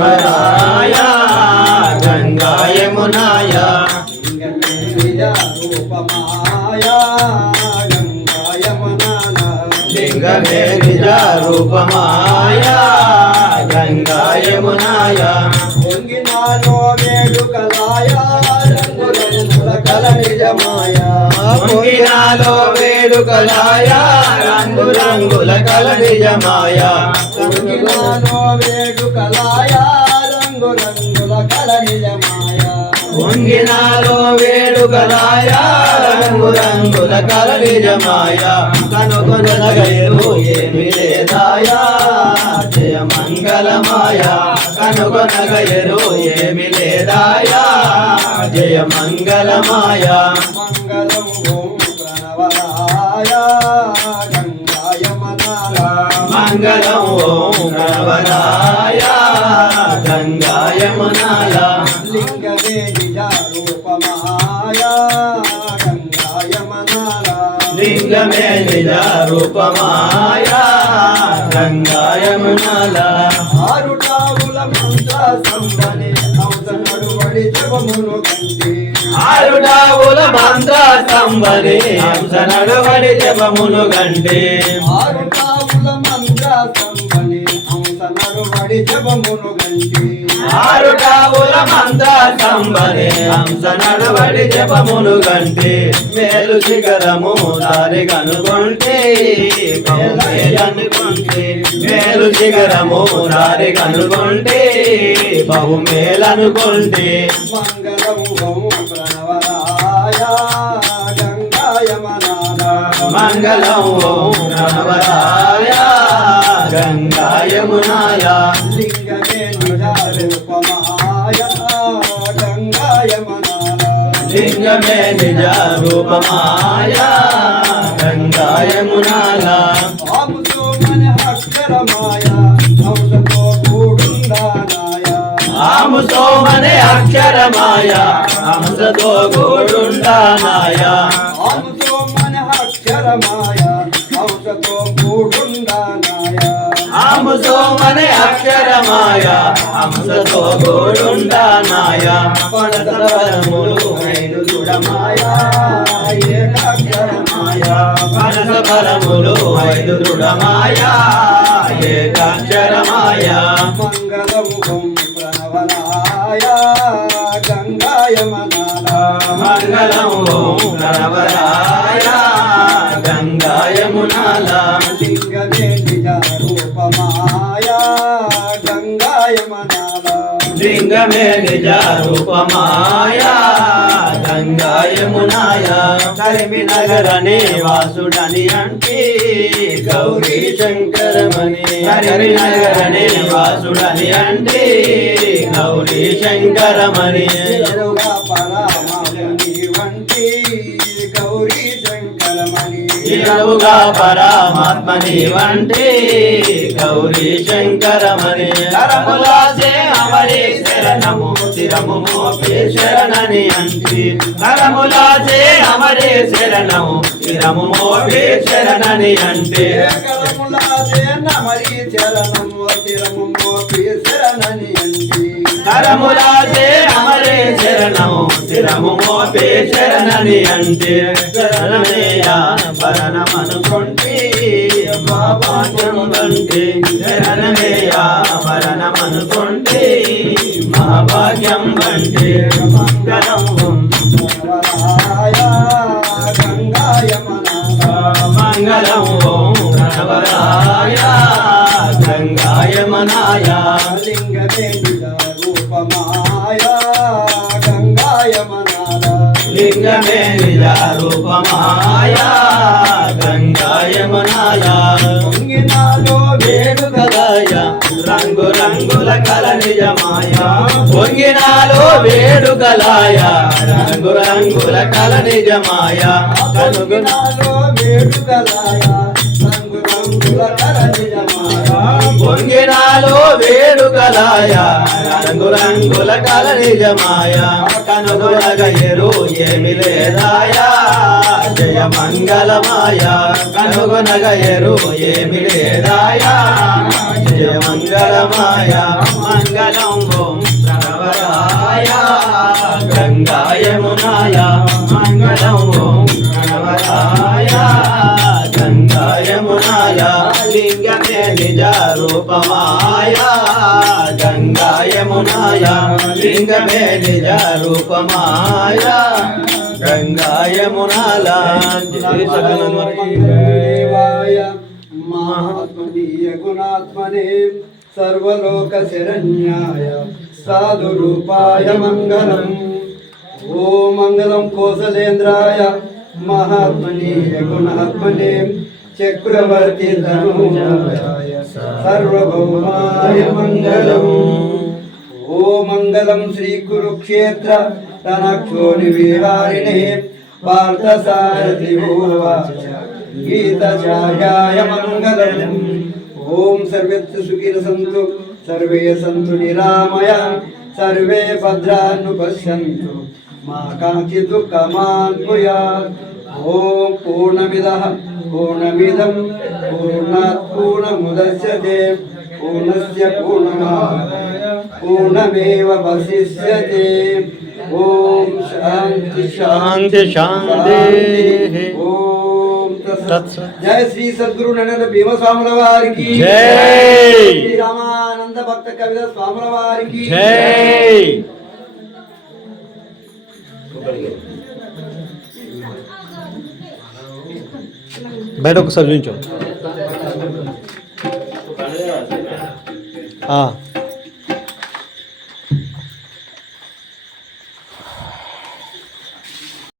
కనవరాయ గంగా యమునాయ లింగమే నిజ రూపమాయ గంగా యమునాయ పొంగినాలో వేడుకలాయ రంగుల కల నిజమాయ పొంగినాలో వేడుకలాయ రంగు రంగుల కల నిజమాయ పొంగినాలో వేడుకలాయ రంగు రంగుల కల నిజమాయ పొంగినాలో వేడుకలాయ రంగు రంగుల కల నిజమాయ కనుగొనగయరు ఏమి లేదాయ జయ మంగళమాయ కనుగొనగయరు ఏమి లేదాయ జయ మంగళమాయ మంగళం ఓం ప్రణవరాయ గంగాయ మనాల మంగళం ఓం ప్రణవరాయ గంగాయ మనాల లింగమే నిజ రూపమాయ గంగాయ మనాల లింగమే నిజ రూపమాయ గంగాయ మనాల ఆరుటావుల మంత్ర సంబని హంస నడువడి జపమును కంటి ఆరుడావుల మంత్ర స్తంభని హంస నడువడి జపమును గంటి ఆరుటావుల మంత్ర సంబని హంస నడువడి జపమును కంటి ఆరుడావుల మంత్ర స్తంభని హంస నడువడి జపమును గంటి మేలు శిఖరము దారి కనుగొంటే అనుకుంటే మేలు శిఖరము దారి కనుగొంటే బహుమేలనుకుంటే మంగళం ఓం ప్రణవరాయ గంగాయ మనాల మంగళం ఓం ప్రణవరాయ గంగాయ మునాయ లింగమే నిజ రూపమాయ గంగాయ మనాల లింగమే నిజ రూపమాయ గంగాయ మునాల ఆముతో మన అక్షరమాయ హంసతో కూడుందానాయ ఆముతో మనే అక్షరమాయ హంసతో గోడుండానాయ ఆముతో మన అక్షరమాయ హంసతో కూడుందానాయ ఆముతో మనే అక్షరమాయ హంసతో గోడుండానాయ పరసరములు ఐదు దృఢమాయ ఏకాక్షరమాయ పరసరములు ఐదు దృఢమాయ ఏకాక్షరమాయ మంగళం ఓం ప్రణవరాయ గంగాయ మనాల మంగళం ఓం ప్రణవరాయ గంగాయ మునాల లింగమే నిజ రూపమాయ గంగాయ మనాల లింగమే నిజ రూపమాయ గంగాయ మునాయ కరిమి నగర నివాసుడని అంటే గౌరీ శంకరమణి కరిమి నగర నివాసుడని అంటే గౌరీ శంకరమణి ఎరుగా పరమాత్మని వంటి గౌరీ శంకరమణి ఇరుగా పరమాత్మని వంటి గౌరీ శంకరమణి కరములాసే అమరి శరణము శిరము మోపే శరణని అంటి కరములాసే అమరి శరణము శిరము మోపే శరణని అంటే కరములాసే నమరి చరణము శిరము మోపి శరణని అంటి కరములాసే అమరే శరణము శిరము మోపే శరణని అంటే శరణమేయ భరణమనుకుంటే మా భాగ్యం వంటి శరణమేయ భరణమనుకుంటే మా భాగ్యం వంటి మంగళం ప్రణవరాయ గంగాయ మనాల మంగళం ఓం ప్రణవరాయ గంగాయ మనాయ లింగమే నిజ రూపమాయ గంగాయ మనాల లింగమే నిజ రూపమాయ గంగాయ మనాయ పొంగినాలో వేడుకలాయ రంగు రంగుల కల నిజమాయ పొంగినాలో వేడుకలాయ రంగు రంగుల కల నిజమాయ పొంగినాలో వేడుకలాయ రంగు రంగుల కల నిజమాయ పొంగినాలో వేడుకలాయ రంగు రంగుల కల నిజమాయ కనుగొనగయరు ఏమి లేదాయ జయ మంగళమాయ కనుగొనగయరు ఏమి లేదాయ జయ మంగళమాయ మంగళం యమునాయ మంగళం ఓం గణవరాయ గంగా యమునాయ లింగమే నిజ రూపమాయ గంగా యమునాయ లింగమే నిజ రూపమాయ గంగా యమునాల దేవాయ మహాత్మనీయ గుణాత్మనే సర్వలోక శరణ్యాయ సాధు రూపాయ మంగళం ఓం మంగళం కోసలేంద్రాయ మహాత్మనీయ గుణాత్మనే చక్రవర్తి ధనుజాయ సర్వభౌమాయ మంగళం ఓం మంగళం శ్రీ కురుక్షేత్ర తనక్షోణి విహారిణే పార్థసారథి భూవాచ గీతఛాయాయ మంగళం ఓం సర్వేత్ర సుఖిన సంతు సర్వే సంతు నిరామయ సర్వే భద్రాన్ని పశ్యంతు మా కాంక్షి దుఃఖమాన్ భూయాత్ ఓం పూర్ణమిదః పూర్ణమిదం పూర్ణాత్ పూర్ణముదచ్యతే పూర్ణస్య పూర్ణమాదాయ పూర్ణమేవావశిష్యతే ఓం శాంతి శాంతి శాంతి ఓం తత్సత్ తత్సత్. జయ శ్రీ సద్గురు నరేంద్ర భీమస్వాముల వారికి జై. శ్రీ రామానంద భక్త కవిత స్వాముల వారికి జై బయట ఒకసారి చూపించు